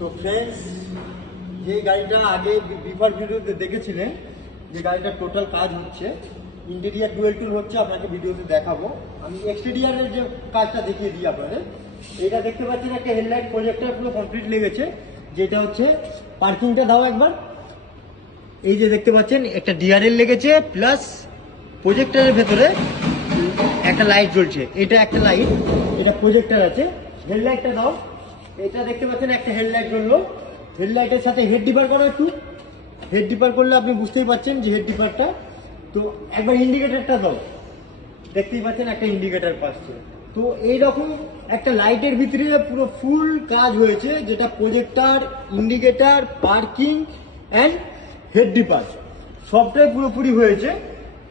তো ফ্রেন্ডস, যে গাড়িটা আগে বিফোর ভিডিওতে দেখেছিলেন, যে গাড়িটা টোটাল কাজ হচ্ছে, ইন্টেরিয়ার ডুয়েল টুল হচ্ছে, আপনাকে ভিডিওতে দেখাবো। আমি এক্সটেরিয়ারের যে কাজটা দেখিয়ে দিই আপনাদের। এটা দেখতে পাচ্ছেন একটা হেডলাইট প্রজেক্টর পুরো কমপ্লিট লেগেছে, যেটা হচ্ছে পার্কিংটা দাও একবার। এই যে দেখতে পাচ্ছেন একটা ডিআরএল লেগেছে, প্লাস প্রজেক্টরের ভেতরে একটা লাইট জ্বলছে। এটা একটা লাইট, এটা প্রজেক্টর আছে। হেডলাইটটা দাও। এটা দেখতে পাচ্ছেন একটা হেডলাইট জ্বললো। হেডলাইটের সাথে হেড ডিপার করো একটু। হেড ডিপার করলে আপনি বুঝতেই পাচ্ছেন যে হেড ডিপারটা। তো একবার ইন্ডিকেটারটা দাও। দেখতেই পাচ্ছেন একটা ইন্ডিকেটার পাচ্ছে। তো এইরকম একটা লাইটের ভিতরে পুরো ফুল কাজ হয়েছে, যেটা projector, indicator, parking and head dipper সবটাই পুরোপুরি হয়েছে।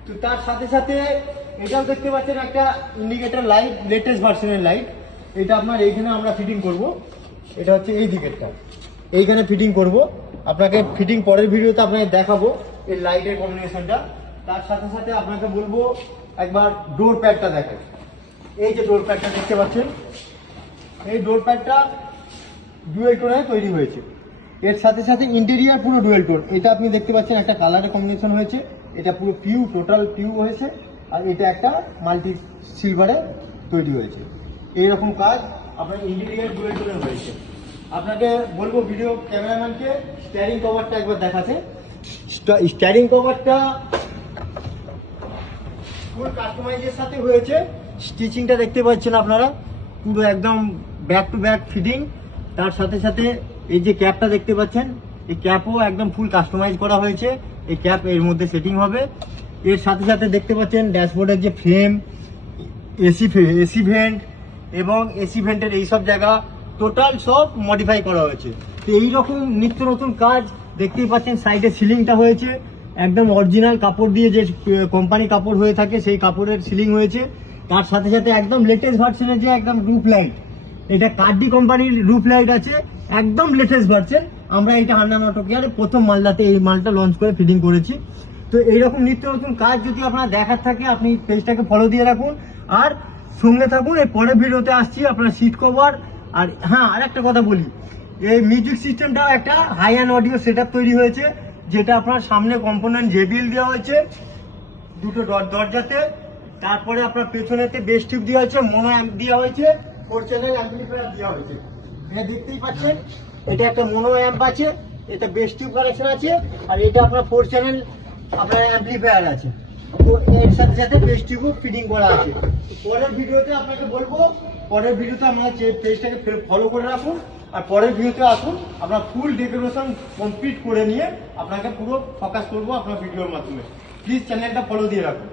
তো তার সাথে সাথে এটাও দেখতে পাচ্ছেন একটা ইন্ডিকেটার লাইট, লেটেস্ট ভার্সনের লাইট। এটা আপনার এইখানে আমরা ফিটিং করব। এটা হচ্ছে এই দিকেরটা, এইখানে ফিটিং করব। আপনাকে ফিটিং পরের ভিডিওতে আপনাকে দেখাবো এই লাইটের কম্বিনেশনটা। তার সাথে সাথে আপনাকে বলবো একবার ডোর প্যাডটা দেখেন। এই যে ডোর প্যাডটা দেখতে পাচ্ছেন, এই ডোর প্যাডটা ডুয়েল টোনে তৈরি হয়েছে। এর সাথে সাথে ইন্টেরিয়ার পুরো ডুয়েল টোন। এটা আপনি দেখতে পাচ্ছেন একটা কালারের কম্বিনেশন হয়েছে। এটা পুরো পিউ, টোটাল পিউ হয়েছে। আর এটা একটা মাল্টি সিলভারে তৈরি হয়েছে। এইরকম কাজ আপনার ইন্টেরিয়ার ডুয়েল টোনে হয়েছে। আপনাকে বলবো ভিডিও ক্যামেরাম্যানকে স্টিয়ারিং কভারটা একবার দেখাতে। স্টিয়ারিং কভারটা ফুল কাস্টমাইজের সাথে হয়েছে। স্টিচিংটা দেখতে পাচ্ছেন আপনারা, পুরো একদম ব্যাক টু ব্যাক ফিটিং। তার সাথে সাথে এই যে ক্যাপটা দেখতে পাচ্ছেন, এই ক্যাপও একদম ফুল কাস্টমাইজ করা হয়েছে। এই ক্যাপ এর মধ্যে সেটিং হবে। এর সাথে সাথে দেখতে পাচ্ছেন ড্যাশবোর্ডের যে ফ্রেম, এসি ভেন্ট এবং এসি ভেন্টের এইসব জায়গা টোটাল সব মডিফাই করা হয়েছে। তো এইরকম নিত্য নতুন কাজ দেখতেই পাচ্ছেন। সাইডে সিলিংটা হয়েছে একদম অরিজিনাল কাপড় দিয়ে, যে কোম্পানি কাপড় হয়ে থাকে সেই কাপড়ের সিলিং হয়েছে। তার সাথে সাথে একদম লেটেস্ট ভার্সনের যে একদম রুফ লাইট, এটা কার্ডি কোম্পানির রুফ লাইট আছে, একদম লেটেস্ট ভার্সন। আমরা এটা হান্নান অটো কেয়ারে প্রথম মালদাতে এই মালটা লঞ্চ করে ফিটিং করেছি। তো এইরকম নিত্য নতুন কাজ যদি আপনার দেখার থাকে, আপনি পেজটাকে ফলো দিয়ে রাখুন আর সঙ্গে থাকুন। এই পরের ভিডিওতে আসছি আপনার সিট কভার। আর হ্যাঁ, আর একটা কথা বলি, এই মিউজিক সিস্টেমটাও একটা হাই অ্যান্ড অডিও সেটআপ তৈরি হয়েছে, যেটা আপনার সামনে কম্পোনেন্ট জেবিএল দেওয়া হয়েছে দুটো দরজাতে। তারপরে আপনার পেছনেতে বেস টিউব দেওয়া হয়েছে, মোনো অ্যাম্প দেওয়া হয়েছে, 4 চ্যানেল অ্যাম্পলিফায়ার দেওয়া হয়েছে। এটা দেখতেই পাচ্ছেন, এটা একটা মোনো অ্যাম্প আছে, এটা বেস টিউব কানেকশন আছে, আর এটা আপনার 4 চ্যানেল আপনার অ্যাম্পলিফায়ার আছে। তো এর সাথে সাথে বেস টিউবও ফিটিং করা আছে। পরের ভিডিওতে আপনাকে বলবো, পরের ভিডিওতে আপনার পেজটাকে ফলো করে রাখুন। আর পরের ভিডিওতে আসুন, আমরা ফুল ডেকোরেশন কমপ্লিট করে নিয়ে আপনাকে পুরো ফোকাস করবো আপনার ভিডিওর মাধ্যমে। প্লিজ চ্যানেলটা ফলো দিয়ে রাখুন।